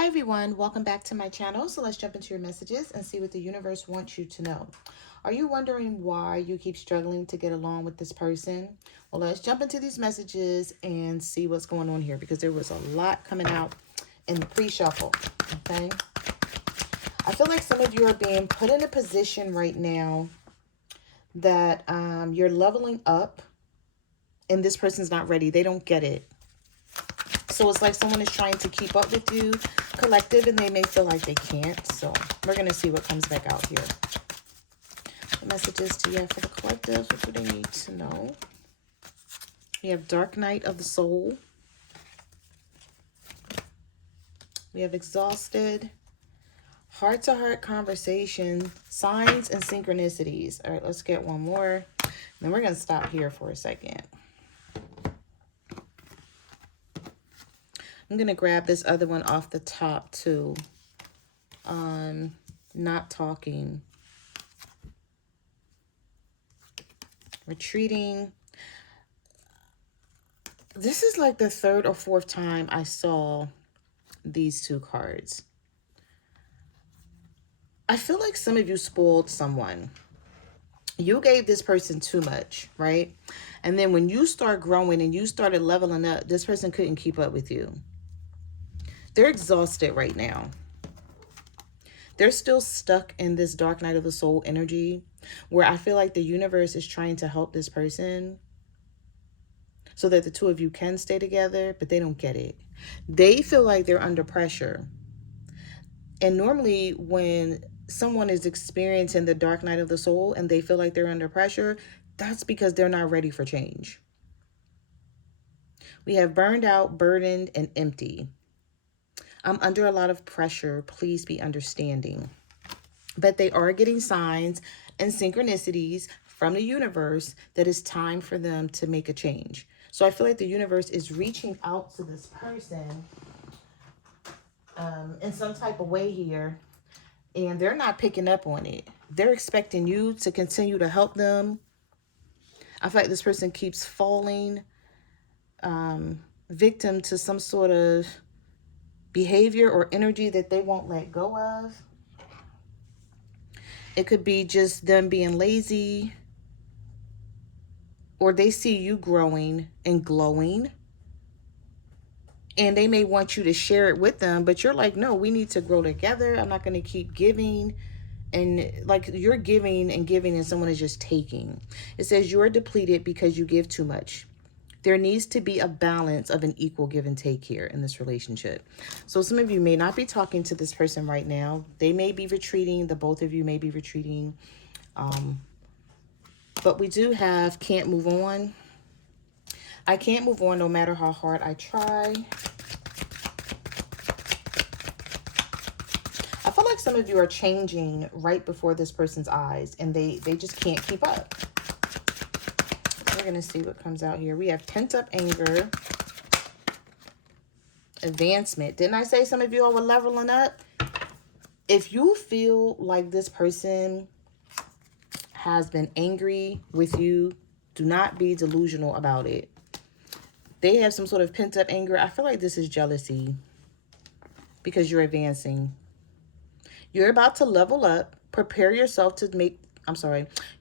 Hi everyone, welcome back to my channel. So let's jump into your messages and see what the universe wants you to know. Are you wondering why you keep struggling to get along with this person? Well, let's jump into these messages and see what's going on here, because there was a lot coming out in the pre-shuffle, okay? I feel like some of you are being put in a position right now that you're leveling up and this person's not ready. They don't get it. So it's like someone is trying to keep up with you, collective, and they may feel like they can't. So we're going to see what comes back out here. The messages to you for the collective. What do they need to know? We have Dark Night of the Soul. We have Exhausted. Heart-to-heart conversation. Signs and synchronicities. All right, let's get one more. And then we're going to stop here for a second. I'm going to grab this other one off the top too. Not talking. Retreating. This is like the third or fourth time I saw these two cards. I feel like some of you spoiled someone. You gave this person too much, right? And then when you start growing and you started leveling up, this person couldn't keep up with you. They're exhausted right now. They're still stuck in this Dark Night of the Soul energy where I feel like the universe is trying to help this person so that the two of you can stay together, but they don't get it. They feel like they're under pressure. And normally when someone is experiencing the Dark Night of the Soul and they feel like they're under pressure, that's because they're not ready for change. We have burned out, burdened, and empty. I'm under a lot of pressure. Please be understanding. But they are getting signs and synchronicities from the universe that it's time for them to make a change. So I feel like the universe is reaching out to this person in some type of way here, and they're not picking up on it. They're expecting you to continue to help them. I feel like this person keeps falling victim to some sort of behavior or energy that they won't let go of. It could be just them being lazy, or they see you growing and glowing, and they may want you to share it with them, but you're like, no, we need to grow together. I'm not going to keep giving. And like you're giving and giving and someone is just taking. It says you're depleted because you give too much. There needs to be a balance of an equal give and take here in this relationship. So some of you may not be talking to this person right now. They may be retreating. The both of you may be retreating. But we do have can't move on. I can't move on no matter how hard I try. I feel like some of you are changing right before this person's eyes and they just can't keep up. We're going to see what comes out here. We have pent-up anger, advancement. Didn't I say some of you all were leveling up? If you feel like this person has been angry with you, do not be delusional about it. They have some sort of pent-up anger. I feel like this is jealousy because you're advancing. You're about to level up. Prepare yourself to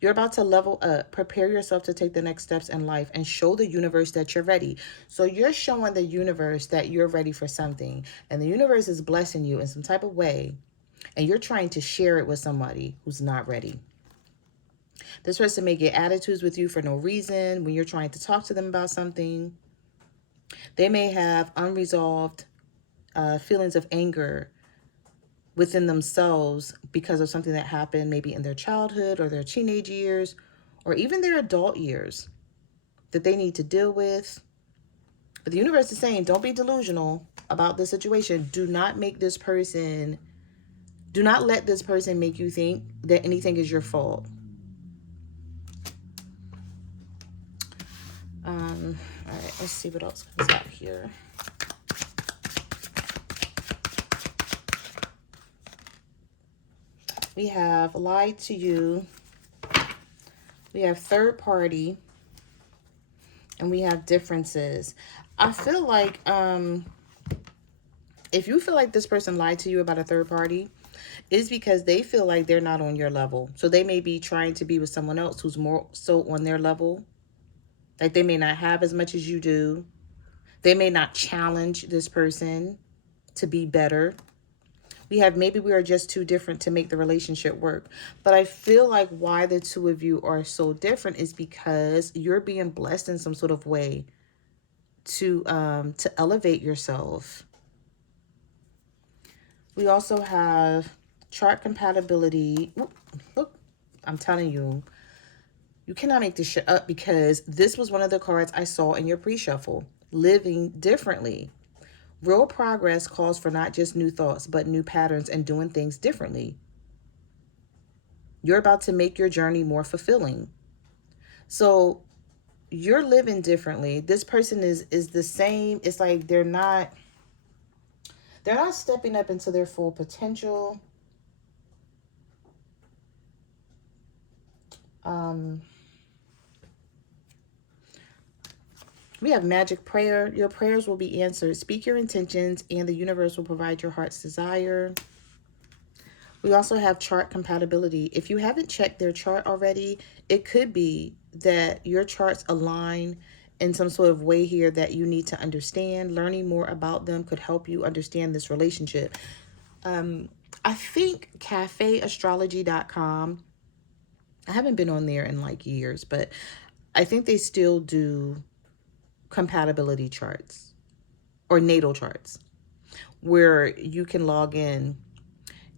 you're about to level up. Prepare yourself to take the next steps in life and show the universe that you're ready. So you're showing the universe that you're ready for something. And the universe is blessing you in some type of way. And you're trying to share it with somebody who's not ready. This person may get attitudes with you for no reason when you're trying to talk to them about something. They may have unresolved feelings of anger within themselves because of something that happened maybe in their childhood or their teenage years or even their adult years that they need to deal with. But the universe is saying, don't be delusional about this situation. Do not let this person make you think that anything is your fault. All right, let's see what else comes out here. We have lied to you. We have third party. And we have differences. I feel like If you feel like this person lied to you about a third party, it's because they feel like they're not on your level. So they may be trying to be with someone else who's more so on their level. Like they may not have as much as you do. They may not challenge this person to be better. Maybe we are just too different to make the relationship work. But I feel like why the two of you are so different is because you're being blessed in some sort of way to elevate yourself. We also have chart compatibility. Look, I'm telling you, you cannot make this shit up, because this was one of the cards I saw in your pre-shuffle. Living differently. Real progress calls for not just new thoughts, but new patterns and doing things differently. You're about to make your journey more fulfilling. So you're living differently. This person is the same. It's like they're not stepping up into their full potential. We have magic prayer. Your prayers will be answered. Speak your intentions and the universe will provide your heart's desire. We also have chart compatibility. If you haven't checked their chart already, it could be that your charts align in some sort of way here that you need to understand. Learning more about them could help you understand this relationship. I think cafeastrology.com, I haven't been on there in like years, but I think they still do compatibility charts or natal charts where you can log in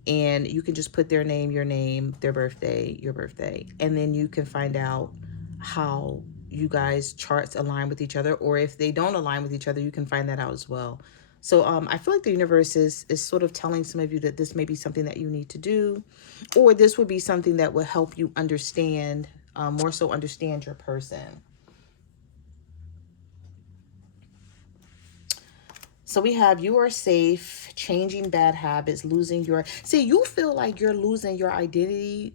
and you can just put their name, your name, their birthday, your birthday, and then you can find out how you guys' charts align with each other, or if they don't align with each other, you can find that out as well. So I feel like the universe is sort of telling some of you that this may be something that you need to do, or this would be something that will help you understand, more so understand your person. So we have you are safe, changing bad habits, losing your... See, you feel like you're losing your identity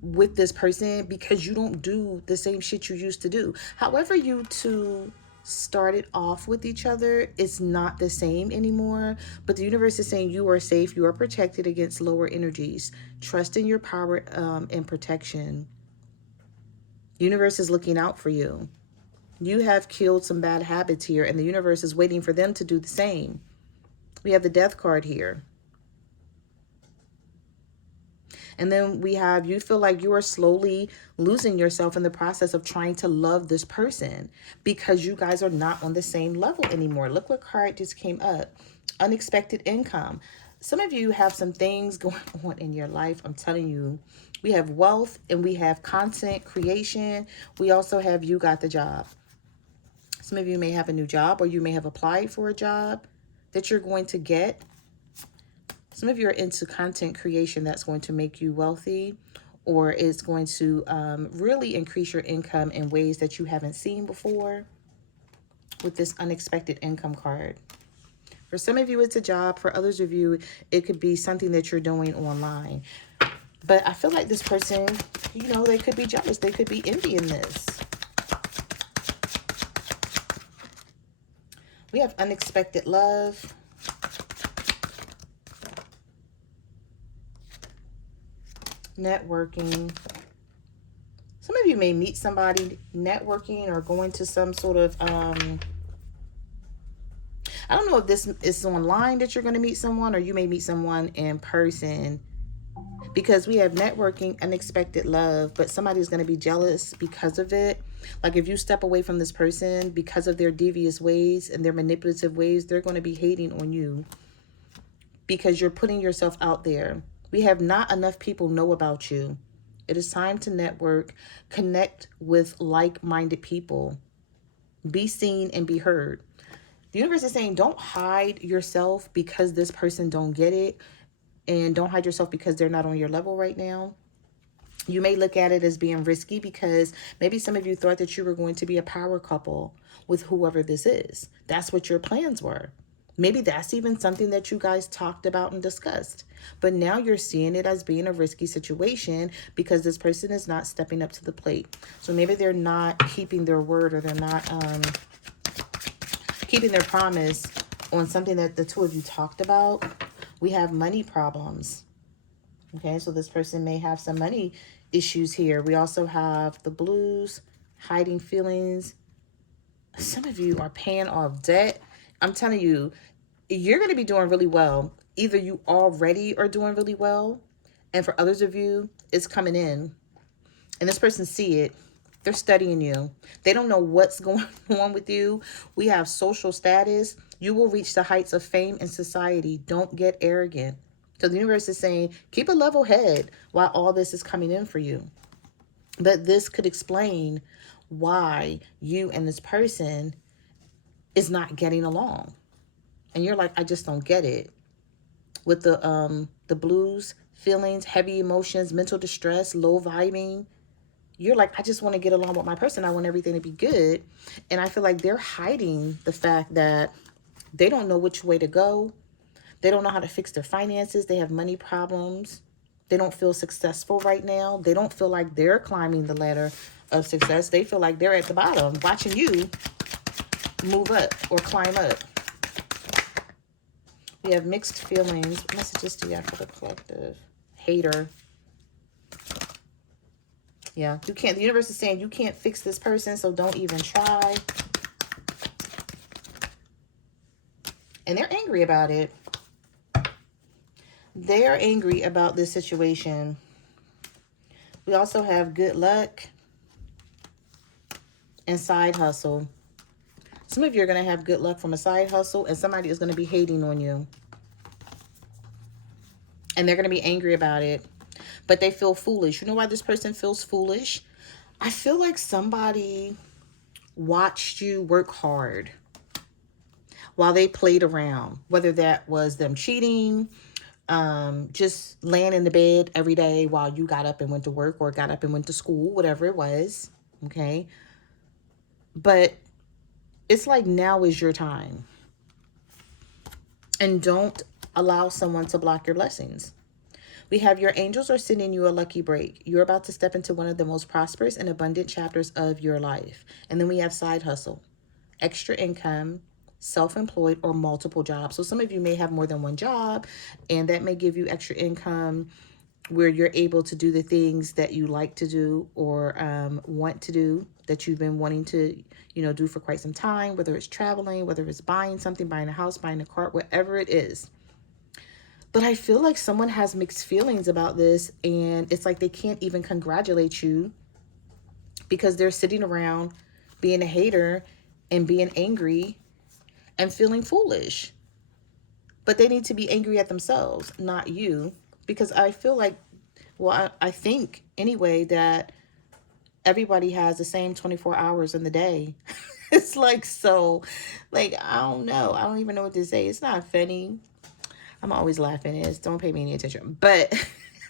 with this person because you don't do the same shit you used to do. However you two started off with each other, it's not the same anymore. But the universe is saying you are safe, you are protected against lower energies. Trust in your power and protection. The universe is looking out for you. You have killed some bad habits here, and the universe is waiting for them to do the same. We have the Death card here. And then we have, you feel like you are slowly losing yourself in the process of trying to love this person because you guys are not on the same level anymore. Look what card just came up. Unexpected income. Some of you have some things going on in your life. I'm telling you, we have wealth and we have content creation. We also have you got the job. Some of you may have a new job, or you may have applied for a job that you're going to get. Some of you are into content creation that's going to make you wealthy, or is going to really increase your income in ways that you haven't seen before with this unexpected income card. For some of you, it's a job. For others of you, it could be something that you're doing online. But I feel like this person, you know, they could be jealous. They could be envying this. We have unexpected love. Networking. Some of you may meet somebody networking or going to some sort of, I don't know if this is online that you're going to meet someone, or you may meet someone in person, because we have networking, unexpected love, but somebody's going to be jealous because of it. Like if you step away from this person because of their devious ways and their manipulative ways, they're going to be hating on you because you're putting yourself out there. We have not enough people know about you. It is time to network, connect with like-minded people, be seen and be heard. The universe is saying don't hide yourself because this person don't get it, and don't hide yourself because they're not on your level right now. You may look at it as being risky because maybe some of you thought that you were going to be a power couple with whoever this is. That's what your plans were. Maybe that's even something that you guys talked about and discussed. But now you're seeing it as being a risky situation because this person is not stepping up to the plate. So maybe they're not keeping their word, or they're not keeping their promise on something that the two of you talked about. We have money problems. Okay, so this person may have some money issues here. We also have the blues, hiding feelings. Some of you are paying off debt. I'm telling you, you're going to be doing really well. Either you already are doing really well, and for others of you, it's coming in. And this person see it. They're studying you. They don't know what's going on with you. We have social status. You will reach the heights of fame in society. Don't get arrogant. So the universe is saying, keep a level head while all this is coming in for you. But this could explain why you and this person is not getting along. And you're like, I just don't get it. With the blues, feelings, heavy emotions, mental distress, low vibing, you're like, I just want to get along with my person. I want everything to be good. And I feel like they're hiding the fact that they don't know which way to go. They don't know how to fix their finances. They have money problems. They don't feel successful right now. They don't feel like they're climbing the ladder of success. They feel like they're at the bottom, watching you move up or climb up. We have mixed feelings. What messages do you have for the collective? Hater. Yeah, you can't. The universe is saying you can't fix this person, so don't even try. And they're angry about it. They are angry about this situation. We also have good luck and side hustle. Some of you are going to have good luck from a side hustle, and somebody is going to be hating on you. And they're going to be angry about it. But they feel foolish. You know why this person feels foolish? I feel like somebody watched you work hard while they played around. Whether that was them cheating, just laying in the bed every day while you got up and went to work or got up and went to school, whatever it was. Okay. But it's like now is your time. And don't allow someone to block your blessings. We have your angels are sending you a lucky break. You're about to step into one of the most prosperous and abundant chapters of your life. And then we have side hustle, extra income, self-employed, or multiple jobs. So some of you may have more than one job, and that may give you extra income where you're able to do the things that you like to do or want to do that you've been wanting to, do for quite some time, whether it's traveling, whether it's buying something, buying a house, buying a car, whatever it is. But I feel like someone has mixed feelings about this, and it's like they can't even congratulate you because they're sitting around being a hater and being angry and feeling foolish. But they need to be angry at themselves, not you, because I feel like, well, I think anyway that everybody has the same 24 hours in the day. It's like, so, like, I don't know. I don't even know what to say. It's not funny. I'm always laughing. Don't pay me any attention. But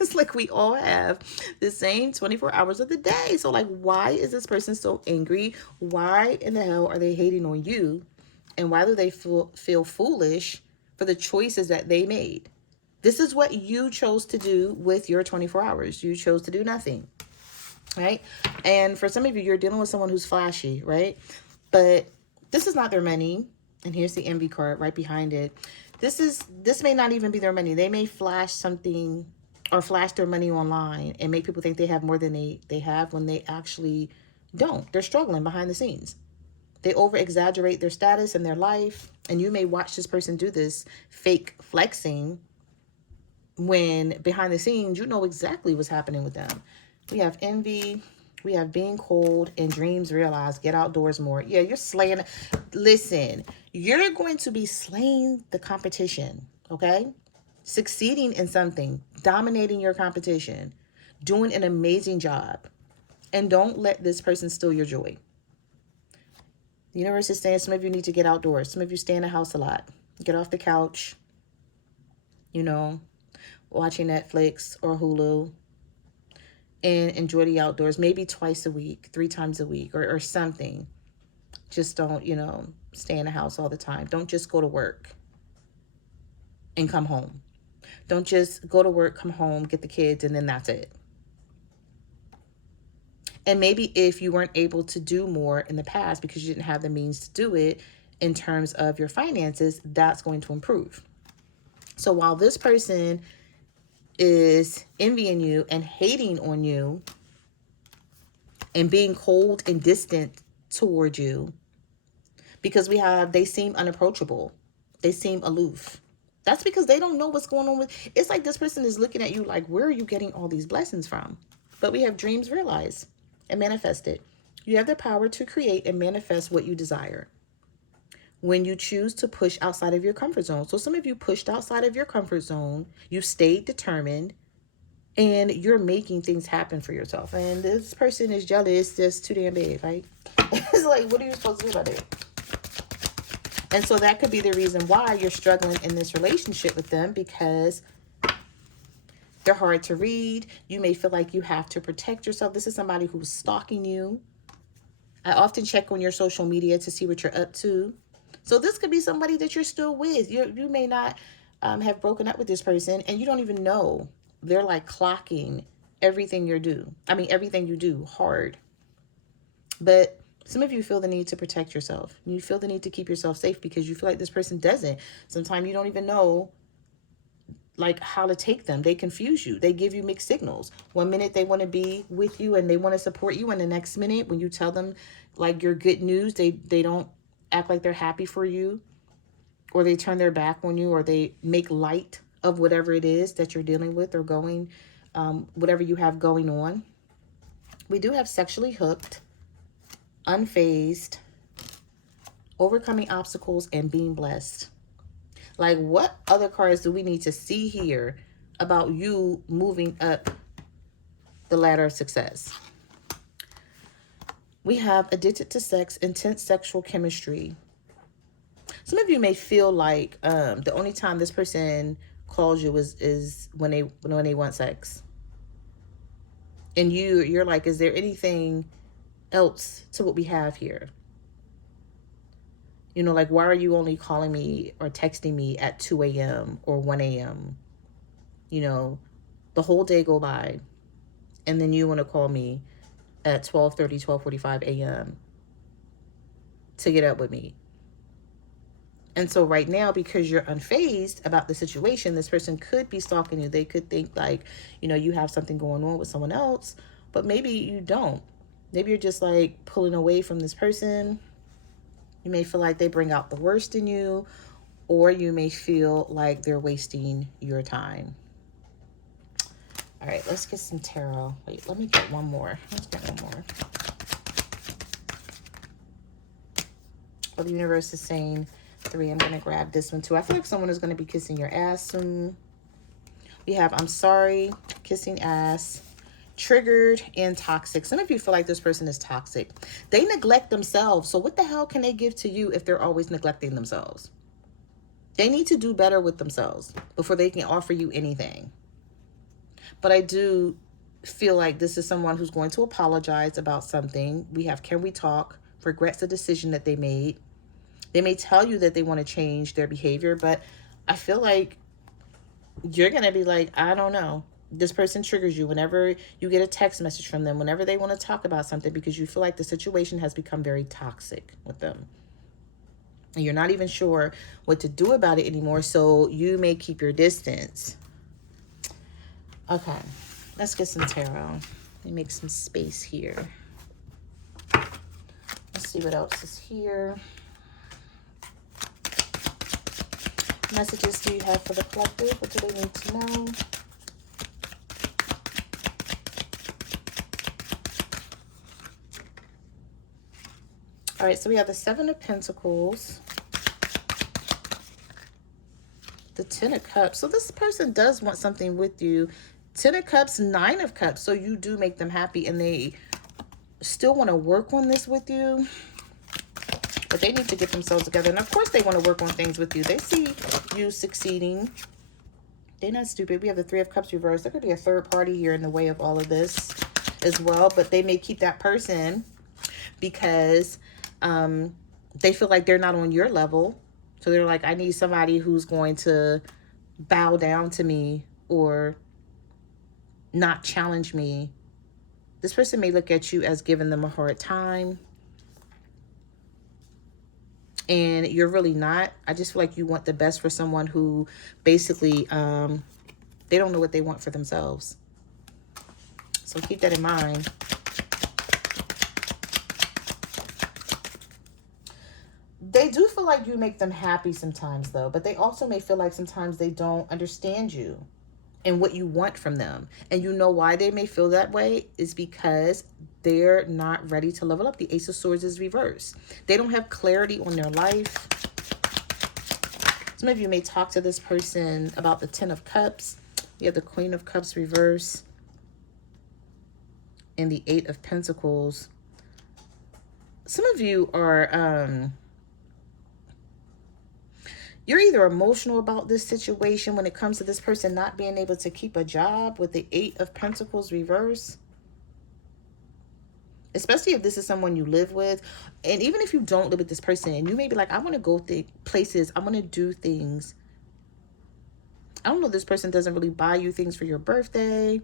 it's like we all have the same 24 hours of the day. So like, why is this person so angry? Why in the hell are they hating on you? And why do they feel foolish for the choices that they made? This is what you chose to do with your 24 hours. You chose to do nothing, right? And for some of you, you're dealing with someone who's flashy, right? But this is not their money. And here's the envy card right behind it. This may not even be their money. They may flash something or flash their money online and make people think they have more than they have when they actually don't. They're struggling behind the scenes. They over-exaggerate their status and their life. And you may watch this person do this fake flexing when behind the scenes, you know exactly what's happening with them. We have envy. We have being cold and dreams realized. Get outdoors more. Yeah, you're slaying. Listen, you're going to be slaying the competition, okay? Succeeding in something, dominating your competition, doing an amazing job. And don't let this person steal your joy. The universe is saying some of you need to get outdoors. Some of you stay in the house a lot. Get off the couch, watching Netflix or Hulu. And enjoy the outdoors, maybe twice a week, 3 times a week, or something. Just don't, stay in the house all the time. Don't just go to work and come home. Don't just go to work, come home, get the kids, and then that's it. And maybe if you weren't able to do more in the past because you didn't have the means to do it, in terms of your finances, that's going to improve. So while this person is envying you and hating on you and being cold and distant toward you, because they seem unapproachable. They seem aloof. That's because they don't know what's going on with, it's like this person is looking at you like, where are you getting all these blessings from? But we have dreams realized and manifested. You have the power to create and manifest what you desire when you choose to push outside of your comfort zone. So some of you pushed outside of your comfort zone, you stayed determined, and you're making things happen for yourself. And this person is jealous, just too damn big, right? It's like, what are you supposed to do about it? And so that could be the reason why you're struggling in this relationship with them, because they're hard to read. You may feel like you have to protect yourself. This is somebody who's stalking you. I often check on your social media to see what you're up to. So this could be somebody that you're still with. You may not have broken up with this person, and you don't even know. They're like clocking everything you do hard. But some of you feel the need to protect yourself. You feel the need to keep yourself safe because you feel like this person doesn't. Sometimes you don't even know like how to take them. They confuse you. They give you mixed signals. One minute they want to be with you and they want to support you, and the next minute when you tell them like your good news, they don't act like they're happy for you, or they turn their back on you, or they make light of whatever it is that you're dealing with or whatever you have going on. We do have sexually hooked, unfazed, overcoming obstacles, and being blessed. Like, what other cards do we need to see here about you moving up the ladder of success? We have addicted to sex, intense sexual chemistry. Some of you may feel like the only time this person calls you is when they want sex. And you're like, is there anything else to what we have here? You know, like, why are you only calling me or texting me at 2 a.m. or 1 a.m.? You know, the whole day go by, and then you want to call me at 12:30, 12:45 a.m. to get up with me. And so right now, because you're unfazed about the situation, this person could be stalking you. They could think like, you know, you have something going on with someone else, but maybe you don't. Maybe you're just like pulling away from this person. You may feel like they bring out the worst in you, or you may feel like they're wasting your time. All right, let's get some tarot. Wait, let me get one more. Let's get one more. Well, the universe is saying 3. I'm going to grab this one too. I feel like someone is going to be kissing your ass soon. We have I'm sorry, kissing ass, triggered, and toxic. Some of you feel like this person is toxic. They neglect themselves. So what the hell can they give to you if they're always neglecting themselves? They need to do better with themselves before they can offer you anything. But I do feel like this is someone who's going to apologize about something. We have can we talk, regrets the decision that they made. They may tell you that they want to change their behavior, but I feel like you're going to be like, I don't know. This person triggers you whenever you get a text message from them, whenever they want to talk about something, because you feel like the situation has become very toxic with them. And you're not even sure what to do about it anymore, so you may keep your distance. Okay, let's get some tarot. Let me make some space here. Let's see what else is here. Messages do you have for the collective? What do they need to know? All right, so we have the 7 of Pentacles, the 10 of Cups. So this person does want something with you. 10 of Cups, 9 of Cups. So you do make them happy, and they still want to work on this with you. But they need to get themselves together. And of course they want to work on things with you. They see you succeeding. They're not stupid. We have the 3 of Cups reversed. There could be a third party here in the way of all of this as well. But they may keep that person because they feel like they're not on your level. So they're like, I need somebody who's going to bow down to me or not challenge me. This person may look at you as giving them a hard time. and you're really not. I just feel like you want the best for someone who basically, they don't know what they want for themselves. So keep that in mind. They do feel like you make them happy sometimes, though, but they also may feel like sometimes they don't understand you and what you want from them. And you know why they may feel that way is because they're not ready to level up. The Ace of Swords is reversed. They don't have clarity on their life. Some of you may talk to this person about the Ten of Cups. You have the Queen of Cups reverse and the Eight of Pentacles. Some of you are, you're either emotional about this situation when it comes to this person not being able to keep a job with the Eight of Pentacles reverse. Especially if this is someone you live with. And even if you don't live with this person, and you may be like, I want to go places. I want to do things. I don't know, this person doesn't really buy you things for your birthday,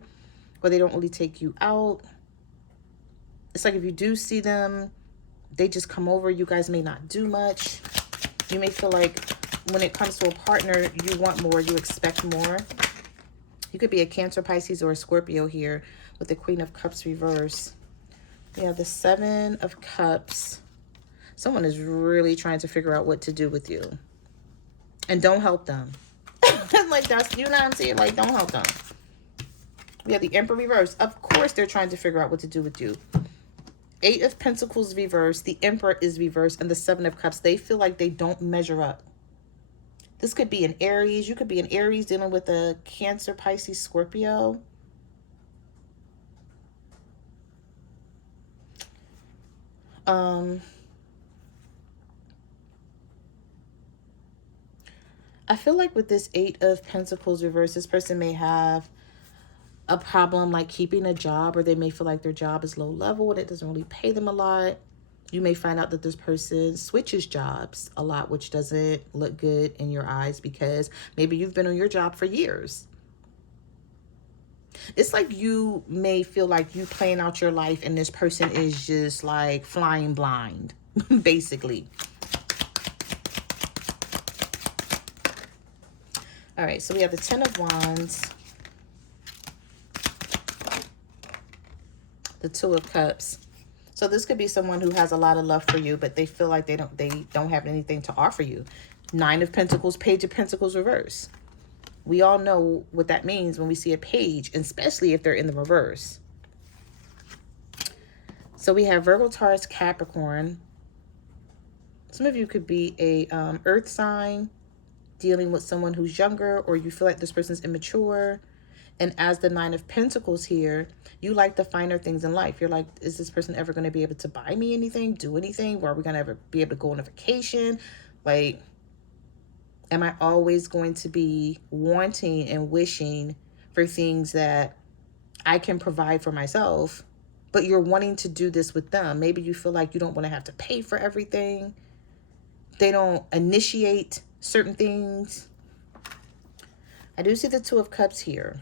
or they don't really take you out. It's like if you do see them, they just come over. You guys may not do much. You may feel like when it comes to a partner, you want more, you expect more. You could be a Cancer, Pisces, or a Scorpio here with the Queen of Cups reverse. We have the Seven of Cups. Someone is really trying to figure out what to do with you. And don't help them. Like, that's, you know what I'm saying? Like, don't help them. We have the Emperor reverse. Of course they're trying to figure out what to do with you. Eight of Pentacles reverse. The Emperor is reversed. And the Seven of Cups. They feel like they don't measure up. This could be an Aries. You could be an Aries dealing with a Cancer, Pisces, Scorpio. I feel like with this Eight of Pentacles reverse, this person may have a problem like keeping a job, or they may feel like their job is low level and it doesn't really pay them a lot. You may find out that this person switches jobs a lot, which doesn't look good in your eyes because maybe you've been on your job for years. It's like you may feel like you playing out your life and this person is just like flying blind, basically. All right, so we have the Ten of Wands, the Two of Cups. So this could be someone who has a lot of love for you, but they feel like they don't have anything to offer you. Nine of Pentacles, Page of Pentacles reverse. We all know what that means when we see a page, especially if they're in the reverse. So we have Virgo, Taurus, Capricorn. Some of you could be a earth sign dealing with someone who's younger, or you feel like this person's immature. And as the Nine of Pentacles here, you like the finer things in life. You're like, is this person ever going to be able to buy me anything, do anything? Or are we going to ever be able to go on a vacation? Like, am I always going to be wanting and wishing for things that I can provide for myself, but you're wanting to do this with them? Maybe you feel like you don't want to have to pay for everything. They don't initiate certain things. I do see the Two of Cups here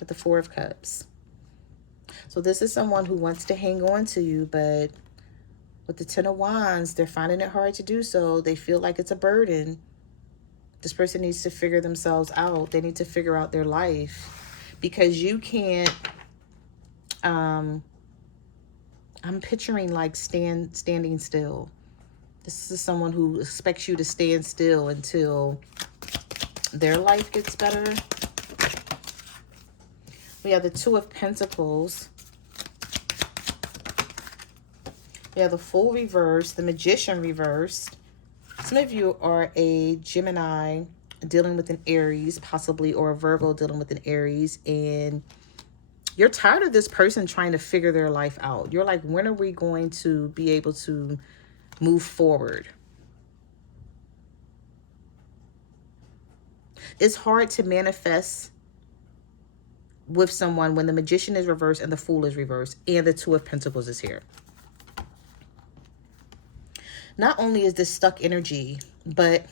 with the Four of Cups. So this is someone who wants to hang on to you, but with the Ten of Wands, they're finding it hard to do so. They feel like it's a burden. This person needs to figure themselves out. They need to figure out their life because you can't, I'm picturing like standing still. This is someone who expects you to stand still until their life gets better. We have the Two of Pentacles. We have the Fool reverse, the Magician reversed. Some of you are a Gemini dealing with an Aries, possibly, or a Virgo dealing with an Aries, and you're tired of this person trying to figure their life out. You're like, when are we going to be able to move forward? It's hard to manifest with someone when the Magician is reversed and the Fool is reversed and the Two of Pentacles is here. Not only is this stuck energy, but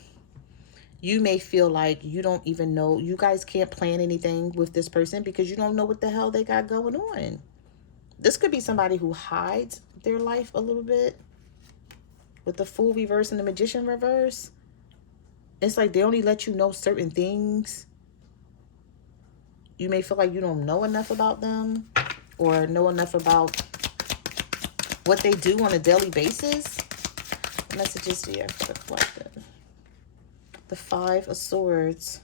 you may feel like you don't even know, you guys can't plan anything with this person because you don't know what the hell they got going on. This could be somebody who hides their life a little bit. With the Fool reverse and the Magician reverse, it's like they only let you know certain things. You may feel like you don't know enough about them or know enough about what they do on a daily basis. Messages here for the collective. The Five of Swords.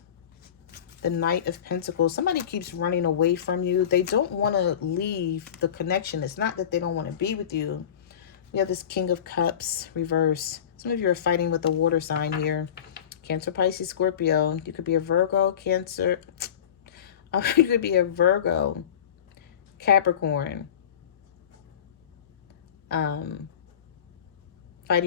The Knight of Pentacles. Somebody keeps running away from you. They don't want to leave the connection. It's not that they don't want to be with you. We have this King of Cups reverse. Some of you are fighting with the water sign here. Cancer, Pisces, Scorpio. You could be a Virgo, Cancer. You could be a Virgo, Capricorn. Fighting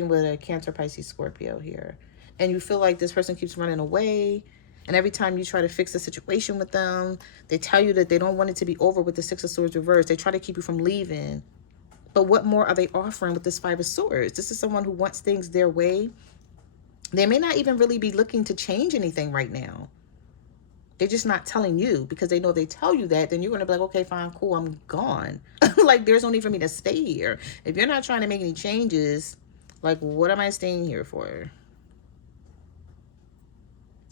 with a Cancer, Pisces, Scorpio here. And you feel like this person keeps running away. And every time you try to fix the situation with them, they tell you that they don't want it to be over with the Six of Swords reverse. They try to keep you from leaving. But what more are they offering with this Five of Swords? This is someone who wants things their way. They may not even really be looking to change anything right now. They're just not telling you, because they know if they tell you that, then you're going to be like, okay, fine, cool, I'm gone. Like, there's no need for me to stay here. If you're not trying to make any changes, like, what am I staying here for?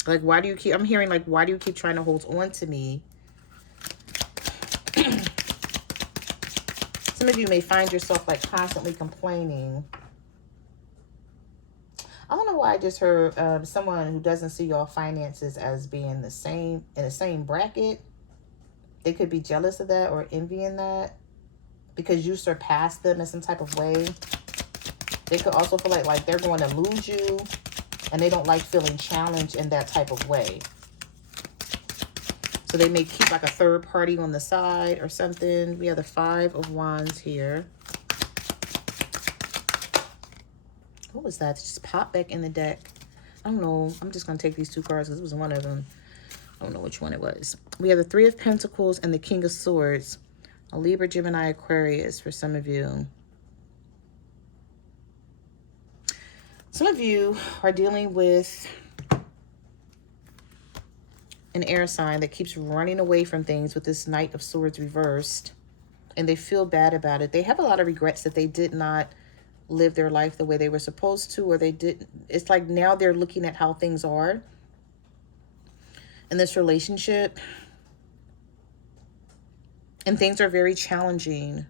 Like, why do you keep, I'm hearing, like, why do you keep trying to hold on to me? Some of you may find yourself, like, constantly complaining. I don't know why I just heard someone who doesn't see your finances as being the same, in the same bracket. They could be jealous of that or envying that because you surpassed them in some type of way. They could also feel like they're going to lose you. And they don't like feeling challenged in that type of way. So they may keep like a third party on the side or something. We have the Five of Wands here. What was that? It just popped back in the deck. I don't know. I'm just going to take these two cards because it was one of them. I don't know which one it was. We have the Three of Pentacles and the King of Swords. A Libra, Gemini, Aquarius for some of you. Some of you are dealing with an air sign that keeps running away from things with this Knight of Swords reversed. And they feel bad about it. They have a lot of regrets that they did not live their life the way they were supposed to, or they didn't. It's like now they're looking at how things are in this relationship. And things are very challenging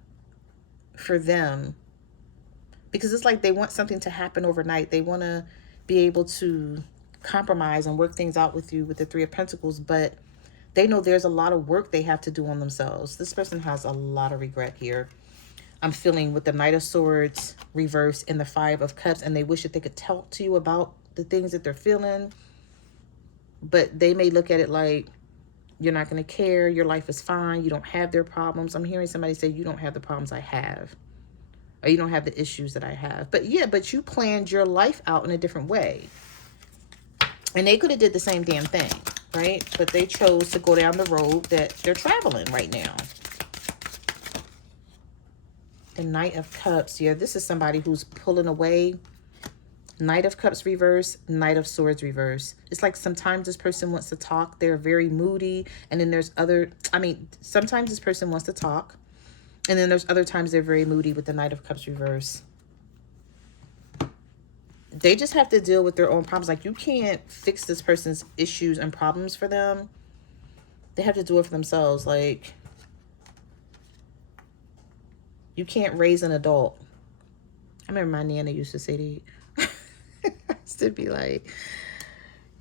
for them. Because it's like they want something to happen overnight. They want to be able to compromise and work things out with you with the Three of Pentacles. But they know there's a lot of work they have to do on themselves. This person has a lot of regret here. I'm feeling with the Knight of Swords reversed and the Five of Cups. And they wish that they could talk to you about the things that they're feeling. But they may look at it like, you're not going to care. Your life is fine. You don't have their problems. I'm hearing somebody say, you don't have the problems I have. Or you don't have the issues that I have. But yeah, but you planned your life out in a different way. And they could have did the same damn thing, right? But they chose to go down the road that they're traveling right now. The Knight of Cups. Yeah, this is somebody who's pulling away. Knight of Cups reverse, Knight of Swords reverse. It's like sometimes this person wants to talk. They're very moody. And then there's other, sometimes this person wants to talk. And then there's other times they're very moody with the Knight of Cups reverse. They just have to deal with their own problems. Like, you can't fix this person's issues and problems for them. They have to do it for themselves. Like, you can't raise an adult. I remember my Nana used to say that.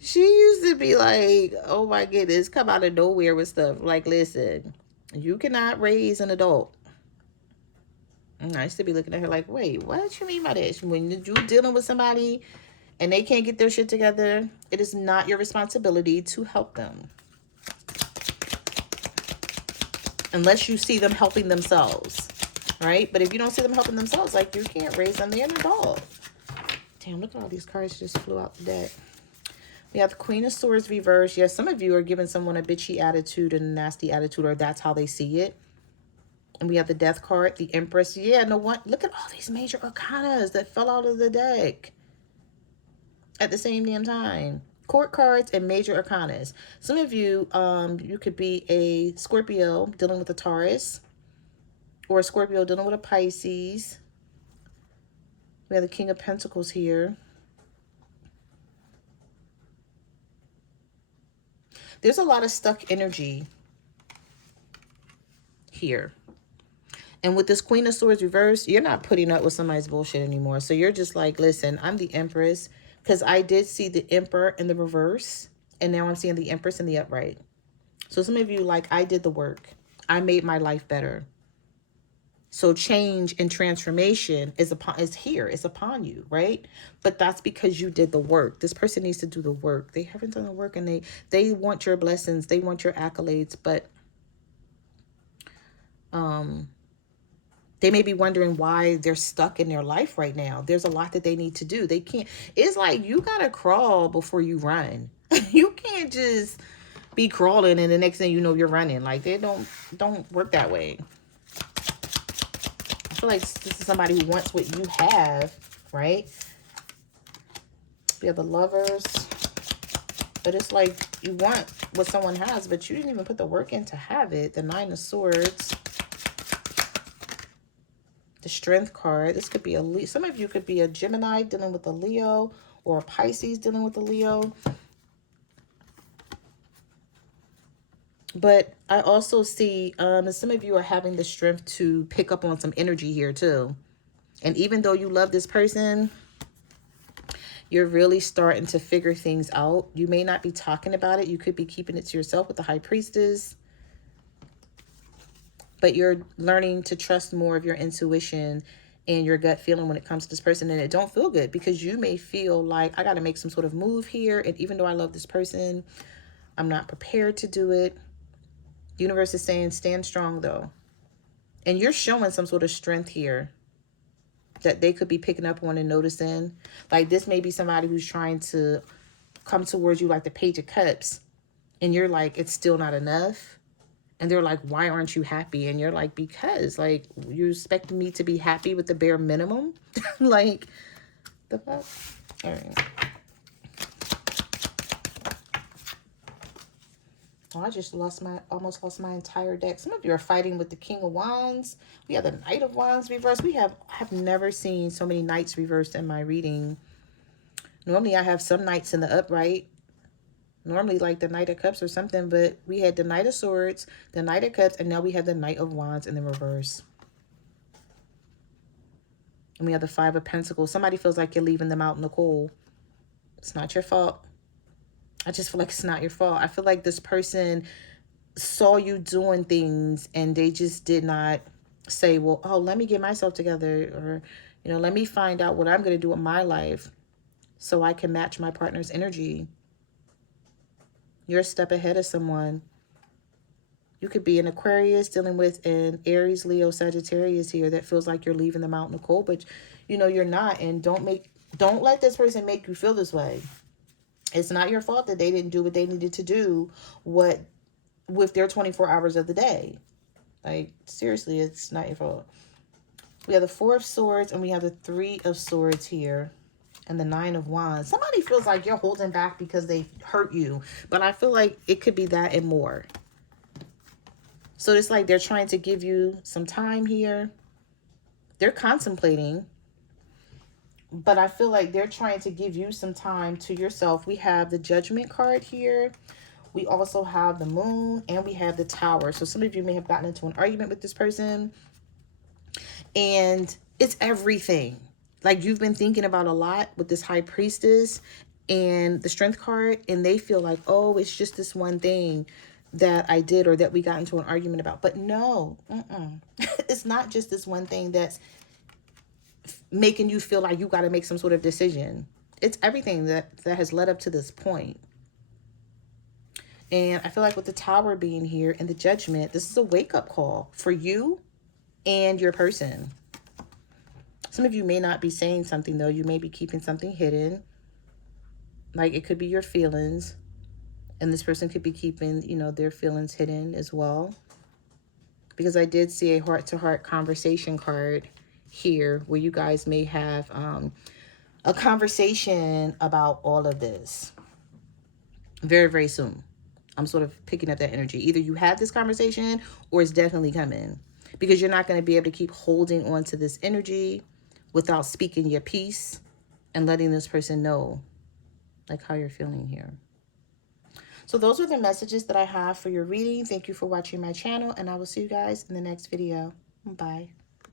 She used to be like, oh my goodness, come out of nowhere with stuff. Like, listen, you cannot raise an adult. And I used to be looking at her like, wait, what you mean by this? When you're dealing with somebody and they can't get their shit together, it is not your responsibility to help them. Unless you see them helping themselves, right? But if you don't see them helping themselves, like, you can't raise them. They're an adult. Damn, look at all these cards just flew out the deck. We have the Queen of Swords reversed. Yes, some of you are giving someone a bitchy attitude and a nasty attitude, or that's how they see it. And we have the Death card, the Empress. Yeah, no one. Look at all these major arcanas that fell out of the deck at the same damn time. Court cards and major arcanas. Some of you, you could be a Scorpio dealing with a Taurus, or a Scorpio dealing with a Pisces. We have the King of Pentacles here. There's a lot of stuck energy here. And with this Queen of Swords reversed, you're not putting up with somebody's bullshit anymore. So you're just like, listen, I'm the Empress. Because I did see the Emperor in the reverse. And now I'm seeing the Empress in the upright. So some of you, like, I did the work. I made my life better. So change and transformation is here. It's upon you, right? But that's because you did the work. This person needs to do the work. They haven't done the work, and they want your blessings. They want your accolades, but they may be wondering why they're stuck in their life right now. There's a lot that they need to do. They can't. It's like you gotta crawl before you run. You can't just be crawling and the next thing you know you're running. Like, they don't work that way. I feel like this is somebody who wants what you have, right? We have the Lovers. But it's like you want what someone has, but you didn't even put the work in to have it. The Nine of Swords. The Strength card. This could be a Leo. Some of you could be a Gemini dealing with a Leo, or a Pisces dealing with a Leo. But I also see some of you are having the strength to pick up on some energy here too. And even though you love this person, you're really starting to figure things out. You may not be talking about it. You could be keeping it to yourself with the High Priestess. But you're learning to trust more of your intuition and your gut feeling when it comes to this person. And it don't feel good because you may feel like, I got to make some sort of move here. And even though I love this person, I'm not prepared to do it. The universe is saying, stand strong though. And you're showing some sort of strength here that they could be picking up on and noticing. Like, this may be somebody who's trying to come towards you like the Page of Cups. And you're like, it's still not enough. And they're like, why aren't you happy? And you're like, because, like, you expect me to be happy with the bare minimum? Like, the fuck? All right. Oh, I just almost lost my entire deck. Some of you are fighting with the King of Wands. We have the Knight of Wands reversed. I have never seen so many Knights reversed in my reading. Normally I have some Knights in the upright. Normally like the Knight of Cups or something, but we had the Knight of Swords, the Knight of Cups, and now we have the Knight of Wands in the reverse. And we have the Five of Pentacles. Somebody feels like you're leaving them out in the cold. It's not your fault. I just feel like it's not your fault. I feel like this person saw you doing things and they just did not say, well, oh, let me get myself together, or, you know, let me find out what I'm going to do in my life so I can match my partner's energy. You're a step ahead of someone. You could be an Aquarius dealing with an Aries, Leo, Sagittarius here that feels like you're leaving them out in the cold, but you know you're not. And don't let this person make you feel this way. It's not your fault that they didn't do what they needed to do with their 24 hours of the day. Like, seriously, it's not your fault. We have the Four of Swords and we have the Three of Swords here. And the Nine of Wands. Somebody feels like you're holding back because they hurt you. But I feel like it could be that and more. So it's like they're trying to give you some time here. They're contemplating. But I feel like they're trying to give you some time to yourself. We have the Judgment card here. We also have the Moon and we have the Tower. So some of you may have gotten into an argument with this person. And it's everything. Like, you've been thinking about a lot with this High Priestess and the Strength card. And they feel like, oh, it's just this one thing that I did or that we got into an argument about. But no, it's not just this one thing that's making you feel like you got to make some sort of decision. It's everything that has led up to this point. And I feel like with the Tower being here and the Judgment, this is a wake-up call for you and your person. Some of you may not be saying something, though. You may be keeping something hidden. Like, it could be your feelings. And this person could be keeping, you know, their feelings hidden as well. Because I did see a heart-to-heart conversation card here where you guys may have a conversation about all of this very, very soon. I'm sort of picking up that energy. Either you have this conversation or it's definitely coming. because you're not going to be able to keep holding on to this energy without speaking your piece and letting this person know like how you're feeling here. So those are the messages that I have for your reading. Thank you for watching my channel, and I will see you guys in the next video. Bye.